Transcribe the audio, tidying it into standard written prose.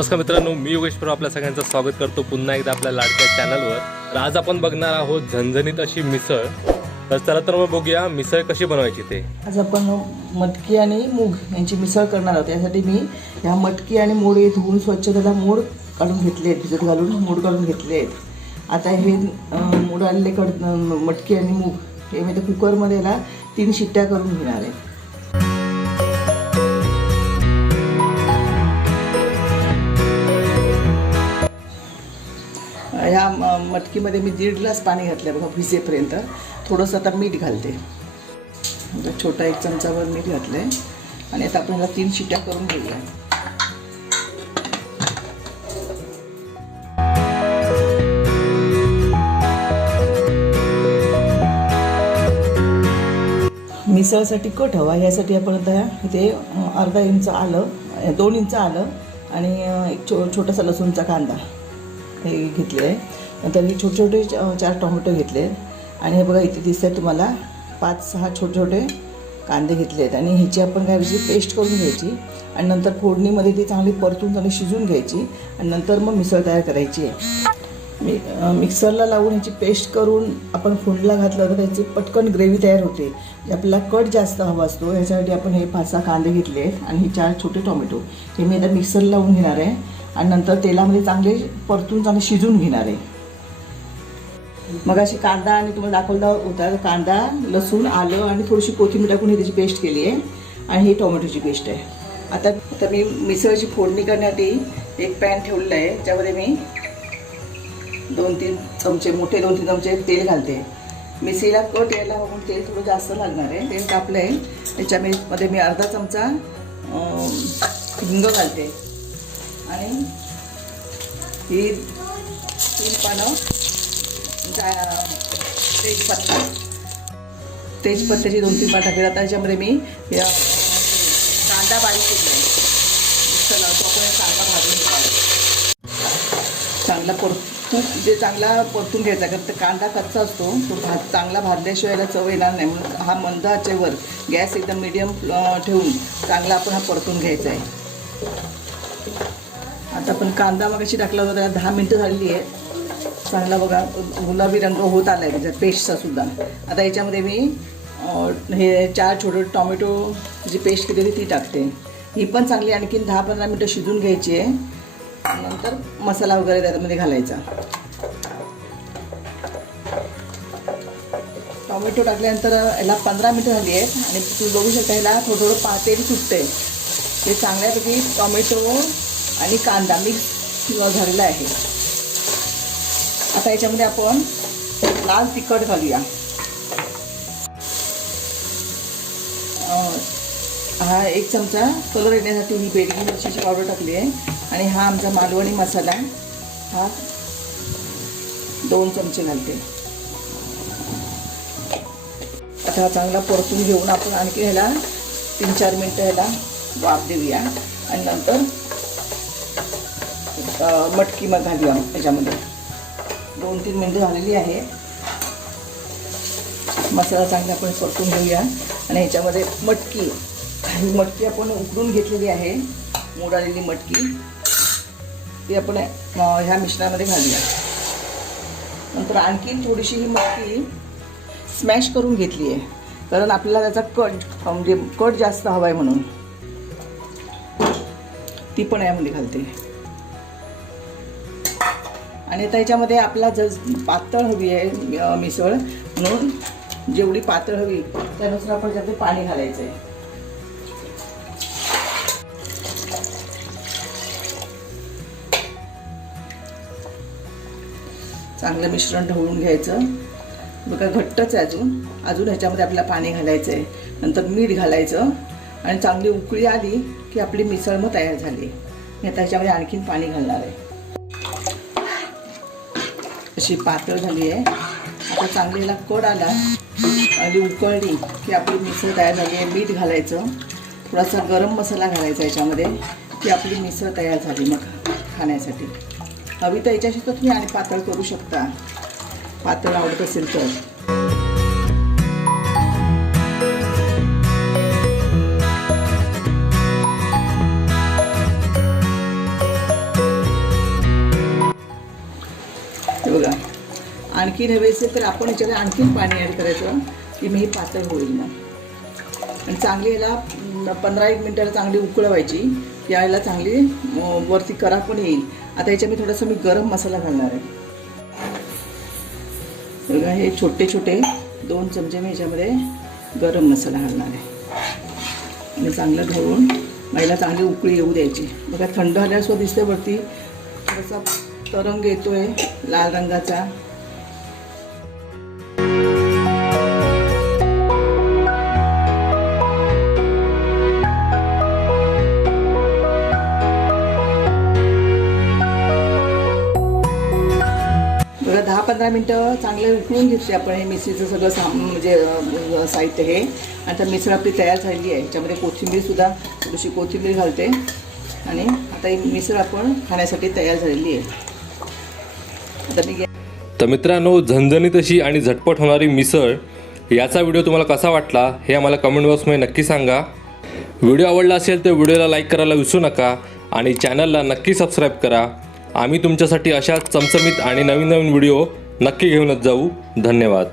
नमस्कार मित्रांनो, मी योगेश प्रभू आपल्या सगळ्यांचं स्वागत करतो पुन्हा एकदा आपल्या लाडक्या चॅनलवर। तर आज आपण बघणार आहोत झणझणीत अशी मिसळ। तर चला तर मग बघूया मिसळ कशी बनवायची ते। आज आपण मटकी आणि मूग यांची मिसळ करणार आहोत। यासाठी मी ह्या मटकी आणि मूग धुवून स्वच्छ त्याला मूग काढून घेतले आहेत, भिजत घालून मूग काढून घेतले आहेत। आता हे मूग आलेले मटकी आणि मूग हे मी त्या कुकरमध्ये याला 3 शिट्ट्या करून घेणार आहे। ह्या मटकीमध्ये मी 1.5 ग्लास पाणी घातलं बघा भिजेपर्यंत। थोडंसं आता मीठ घालते, छोटा 1 चमचाभर मीठ घातलं आहे आणि आता आपण ह्याला 3 शिट्ट्या करून घेऊया। मिसळसाठी कट हवा यासाठी आपण आता इथे अर्धा इंच आलं, 2 इंच आलं आणि एक छोटासा लसूणचा कांदा हे घेतले आहे। नंतर हे छोटे छोटे 4 टोमॅटो घेतले आणि हे बघा इथे दिसतंय तुम्हाला 5-6 छोटे छोटे कांदे घेतले आहेत आणि ह्याची आपण काय करायची पेस्ट करून घ्यायची आणि नंतर फोडणीमध्ये ती चांगली परतून चांगली शिजून घ्यायची आणि नंतर मग मिसळ तयार करायची आहे। मिक्सरला लावून ह्याची पेस्ट करून आपण फोडणीला घातलं तर त्याची पटकन ग्रेव्ही तयार होते। आपल्याला कट जास्त हवा असतो याच्यासाठी आपण हे 5-6 कांदे घेतले आहेत आणि हे 4 छोटे टोमॅटो हे मी आता मिक्सरला लावून घेणार आहे आणि नंतर तेलामध्ये चांगले परतून चांगले शिजून घेणार आहे। मग अशी कांदा आणि तुम्हाला दाखवला होता कांदा, लसूण, आलं आणि थोडीशी कोथिंबीर टाकून ही त्याची पेस्ट केली आहे आणि ही टोमॅटोची पेस्ट आहे। आता मी मिसळची फोडणी करण्यासाठी एक पॅन ठेवलेला आहे, त्याच्यामध्ये मी 2-3 चमचे मोठे 2-3 चमचे तेल घालते। मिसळीला कट यायला म्हणून तेल थोडं जास्त लागणार आहे। तेल टाकलं आहे, त्याच्यामध्ये मी अर्धा चमचा हिंग घालते आणि ही 3 पानं तेजपत्त्याची 2-3 पानं टाकली। आता याच्यामध्ये मी कांदा बारीक केला आहे, मिक्सर लावतो आपण कांदा भाजून चांगला चांगला परतून घ्यायचा, कारण ते कांदा कच्चा असतो, तो चांगला भाजल्याशिवाय याला चव येणार नाही। म्हणून हा मंद आचेवर गॅस एकदम मीडियम ठेवून चांगला आपण हा परतून घ्यायचा आहे। आता आपण कांदा मगाशी टाकला होता, त्याला 10 मिनटं झालेली आहे। चांगला बघा गुलाबी रंग होत आला आहे त्याच्यात पेस्टचा सुद्धा। आता याच्यामध्ये मी हे 4 छोटे टोमॅटो जी पेस्ट केलेली ती टाकते। ही पण चांगली आणखीन 10-15 मिनटं शिजून घ्यायची आहे, नंतर मसाला वगैरे त्यामध्ये घालायचा। टोमॅटो टाकल्यानंतर याला 15 मिनटं झाली आहेत आणि तुम्ही बघू शकता ह्याला थोडं थोडं तेल सुटते। हे चांगल्यापैकी टोमॅटो आणि कांदा मिक्स झालेला आहे। आता याच्यामध्ये आपण लाल तिखट घालूया। हा 1 चमचा कलर येण्यासाठी ही बेडगी मिरचीची पावडर टाकली आहे आणि हा आमचा मालवणी मसाला हा 2 चमचे घालते। आता हा चांगला परतून घेऊन आपण आणखी ह्याला 3-4 मिनटं ह्याला वाफ देऊया आणि नंतर मटकी मग घालूया याच्यामध्ये। 2-3 मिनटं झालेली आहे। मसाला चांगला आपण परतून घेऊया आणि ह्याच्यामध्ये ही मटकी आपण उकडून घेतलेली आहे, मोड आलेली मटकी ती आपण ह्या मिश्रणामध्ये घालूया। नंतर आणखी थोडीशी ही मटकी स्मॅश करून घेतली आहे, कारण आपल्याला त्याचा म्हणजे कट जास्त हवा आहे म्हणून ती पण यामध्ये घालते। आणि आता याच्यामध्ये आपला जर पातळ हवी आहे मिसळ म्हणून जेवढी पातळ हवी त्यानुसार आपण त्यामध्ये पाणी घालायचं आहे। चांगलं मिश्रण ढवळून घ्यायचं। बघा घट्टच आहे अजून ह्याच्यामध्ये आपल्याला पाणी घालायचं आहे, नंतर मीठ घालायचं आणि चांगली उकळी आली की आपली मिसळ मग तयार झाली। मी आता ह्याच्यामध्ये आणखीन पाणी घालणार आहे। अशी पातळ झाली आहे। आता चांगली याला कड आला आणि उकळली की आपली मिसळ तयार झाली आहे। मीठ घालायचं, थोडासा गरम मसाला घालायचा याच्यामध्ये की आपली मिसळ तयार झाली मग खाण्यासाठी। हवी तर याच्याशी तर तुम्ही आणि पातळ करू शकता, पातळ आवडत असेल तर। हे बघा, आणखीन हवे असेल तर आपण याच्यात आणखीन पाणी ॲड करायचं की मी पातळ होईल मग. आणि चांगली याला 15-1 मिनिटाला चांगली उकळवायची. यायला चांगली वरती करा पण येईल. आता याच्यात थोडासा मी गरम मसाला घालणार आहे. बघा, हे छोटे छोटे 2 चमचे मी याच्यामध्ये गरम मसाला घालणार आहे आणि चांगलं ढवळून याला चांगली उकळी येऊ द्यायची. बघा, थंड झाल्यासो दिसते वरती थोडासा तरंग येतोय लाल रंगाचा. बघा, 10-15 मिनटं चांगलं उकळून घेतले आपण. हे मिसळीचं सगळं म्हणजे साहित्य हे. आता मिसळ आपली तयार झालेली आहे. याच्यामध्ये कोथिंबीरसुद्धा थोडीशी कोथिंबीर घालते आणि आता ही मिसळ आपण खाण्यासाठी तयार झालेली आहे. आता मी तर मित्रांनो, झणझणीत अशी आणि झटपट होणारी मिसळ याचा व्हिडिओ तुम्हाला कसा वाटला हे आम्हाला कमेंट बॉक्समध्ये नक्की सांगा. व्हिडिओ आवडला असेल तर व्हिडिओला लाईक करायला विसरू नका आणि चॅनलला नक्की सबस्क्राईब करा. आम्ही तुमच्यासाठी अशाच चमचमीत आणि नवीन नवीन व्हिडिओ नक्की घेऊनच जाऊ. धन्यवाद.